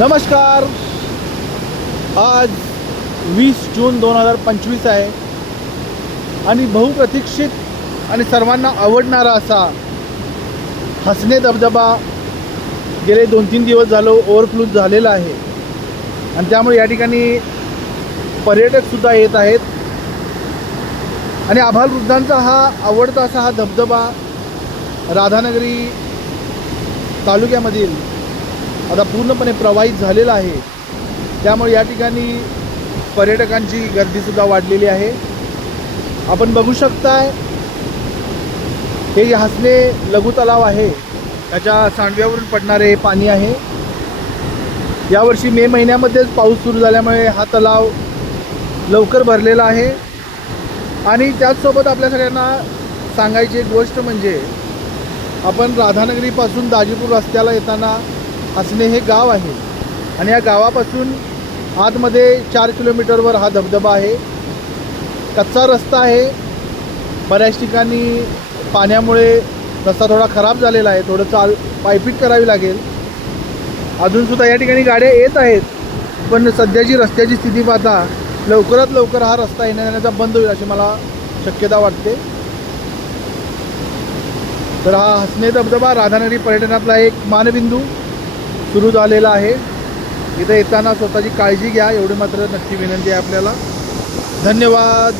नमस्कार. आज वीस जून दोन हजार पंचवीस आहे. आणि बहुप्रतीक्षित आणि सर्वांना आवडणारा असा हसणे धबधबा गेले दोन तीन दिवस झालो ओव्हरफ्लूज झालेला आहे. आणि त्यामुळे या ठिकाणी पर्यटकसुद्धा येत आहेत. आणि आभाल वृद्धांचा हा आवडता असा हा धबधबा राधानगरी तालुक्यामधील आता पूर्णपणे प्रवाहित झालेला आहे. त्यामुळे या ठिकाणी पर्यटकांची गर्दीसुद्धा वाढलेली आहे. आपण बघू शकताय हे हसने लघु तलाव आहे. त्याच्या सांडव्यावरून पडणारे हे पाणी आहे. यावर्षी मे महिन्यामध्येच पाऊस सुरू झाल्यामुळे हा तलाव लवकर भरलेला आहे. आणि त्याचसोबत आपल्या सगळ्यांना सांगायची एक गोष्ट म्हणजे आपण राधानगरीपासून दाजीपूर रस्त्याला येताना हसणे हे गाव आहे. आणि या गावापासून आतमध्ये चार किलोमीटरवर हा धबधबा आहे. कच्चा रस्ता आहे. बऱ्याच ठिकाणी पाण्यामुळे रस्ता थोडा खराब झालेला आहे. थोडं चाल पायपीट करावी लागेल. अजूनसुद्धा या ठिकाणी गाड्या येत आहेत. पण सध्याची रस्त्याची स्थिती पाहता लवकरात लवकर हा रस्ता येण्या जाण्याचा बंद होईल अशी मला शक्यता वाटते. तर हा हसणे धबधबा राधानगरी पर्यटनातला एक मानबिंदू. सुरू झालेला आहे. इथं येताना स्वतःची काळजी घ्या. एवढी मात्र नक्की विनंती आहे आपल्याला. धन्यवाद.